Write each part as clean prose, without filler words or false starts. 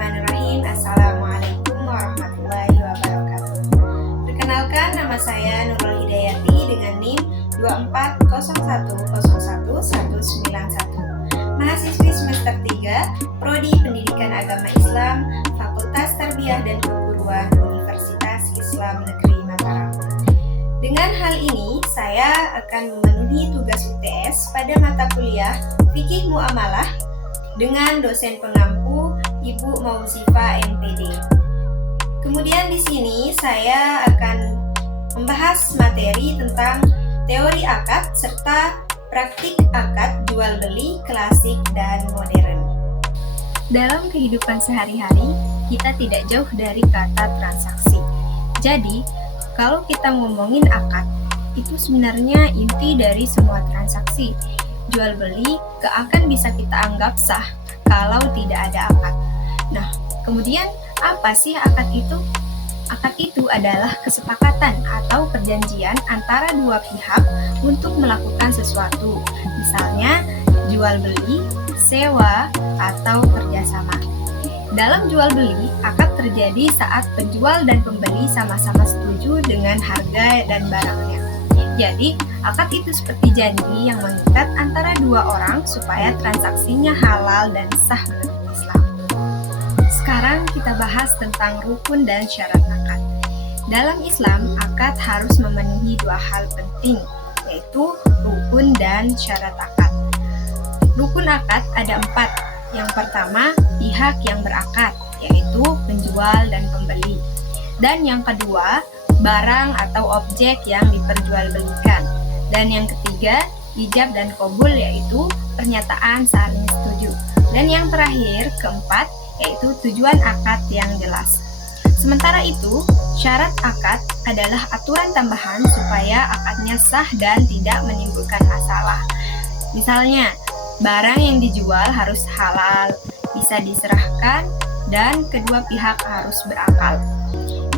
Bismillahirrahmanirrahim. Assalamualaikum warahmatullahi wabarakatuh. Perkenalkan, nama saya Nurul Hidayati dengan NIM 24010191. Mahasiswi semester 3, Prodi Pendidikan Agama Islam, Fakultas Tarbiyah dan Keguruan Universitas Islam Negeri Mataram. Dengan hal ini, saya akan memenuhi tugas UTS pada mata kuliah Fikih Muamalah dengan dosen pengampu Ibu Mauzifa MPD. Kemudian di sini saya akan membahas materi tentang teori akad serta praktik akad jual beli klasik dan modern. Dalam kehidupan sehari-hari, kita tidak jauh dari kata transaksi. Jadi, kalau kita ngomongin akad, itu sebenarnya inti dari semua transaksi. Jual beli akan bisa kita anggap sah kalau tidak ada akad. Nah, kemudian apa sih akad itu? Akad itu adalah kesepakatan atau perjanjian antara dua pihak untuk melakukan sesuatu. Misalnya, jual beli, sewa, atau kerjasama. Dalam jual beli, akad terjadi saat penjual dan pembeli sama-sama setuju dengan harga dan barangnya. Jadi, akad itu seperti janji yang mengikat antara dua orang supaya transaksinya halal dan sah menurut Islam. Sekarang kita bahas tentang rukun dan syarat akad. Dalam Islam, akad harus memenuhi dua hal penting, yaitu rukun dan syarat akad. Rukun akad ada 4. Yang pertama, pihak yang berakad, yaitu penjual dan pembeli. Dan yang kedua, barang atau objek yang diperjualbelikan. Dan yang ketiga, ijab dan qabul, yaitu pernyataan saling setuju. Dan yang terakhir, keempat, yaitu tujuan akad yang jelas. Sementara itu, syarat akad adalah aturan tambahan supaya akadnya sah dan tidak menimbulkan masalah. Misalnya, barang yang dijual harus halal, bisa diserahkan, dan kedua pihak harus berakal.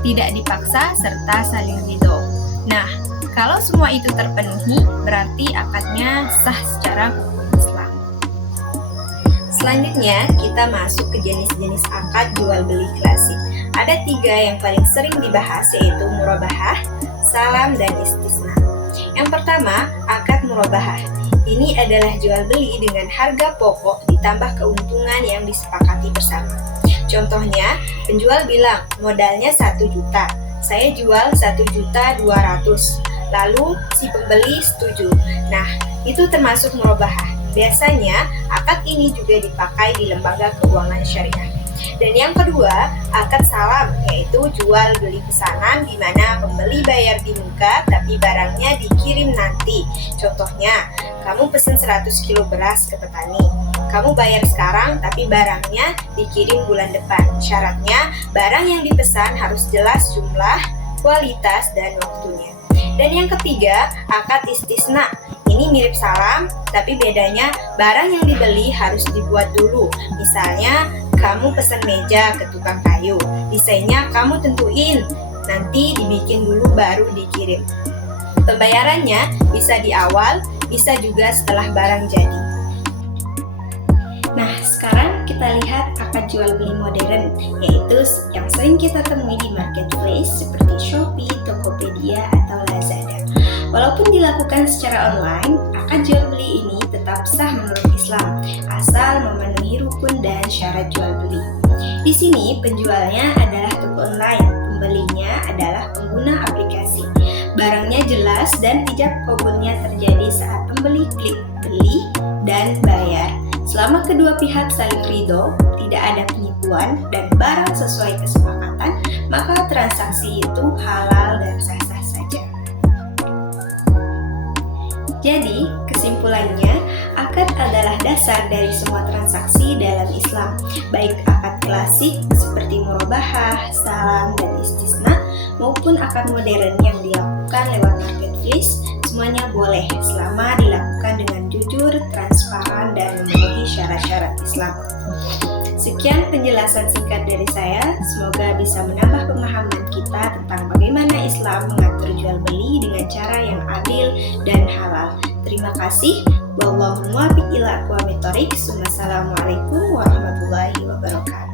Tidak dipaksa serta saling ridho. Nah, kalau semua itu terpenuhi, berarti akadnya sah secara hukum Islam. Selanjutnya, kita masuk ke jenis-jenis akad jual beli klasik. Ada 3 yang paling sering dibahas, yaitu murabahah, salam, dan istisna. Yang pertama, akad murabahah. Ini adalah jual beli dengan harga pokok ditambah keuntungan yang disepakati bersama. Contohnya, penjual bilang modalnya 1 juta, saya jual 1.200.000, lalu si pembeli setuju. Nah, itu termasuk murabahah. Biasanya, akad ini juga dipakai di lembaga keuangan syariah. Dan yang kedua, akad salam, yaitu jual beli pesanan di mana pembeli bayar di muka tapi barangnya dikirim nanti. Contohnya, kamu pesen 100 kilo beras ke petani. Kamu bayar sekarang tapi barangnya dikirim bulan depan. Syaratnya, barang yang dipesan harus jelas jumlah, kualitas, dan waktunya. Dan yang ketiga, akad istisna. Ini mirip salam, tapi bedanya barang yang dibeli harus dibuat dulu. Misalnya, kamu pesan meja ke tukang kayu, desainnya kamu tentuin, nanti dibikin dulu baru dikirim. Pembayarannya bisa di awal, bisa juga setelah barang jadi. Nah, sekarang kita lihat akad jual beli modern, yaitu yang sering kita temui di marketplace seperti Shopee, Tokopedia, atau Lazada. Walaupun dilakukan secara online, akad jual beli ini tetap sah menurut Islam, asal memenuhi rukun dan syarat jual beli. Di sini penjualnya adalah toko online, pembelinya adalah pengguna aplikasi. Barangnya jelas dan ijab qabulnya terjadi saat pembeli klik beli dan bayar. Selama kedua pihak saling ridho, tidak ada penipuan, dan barang sesuai kesepakatan, maka transaksi itu halal dan sah-sah saja. Jadi, kesimpulannya, akad adalah dasar dari semua transaksi dalam Islam, baik akad klasik seperti murabahah, salam, dan istisna, maupun akad modern yang dilakukan lewat marketplace, semuanya boleh selama dilakukan dengan jujur, transparan, dan memenuhi syarat-syarat Islam. Sekian penjelasan singkat dari saya, semoga bisa menambah pemahaman kita tentang bagaimana Islam mengatur jual beli dengan cara yang adil dan halal. Terima kasih. Wallahu muwaffiq ila aqwamit thoriq. Wassalamualaikum warahmatullahi wabarakatuh.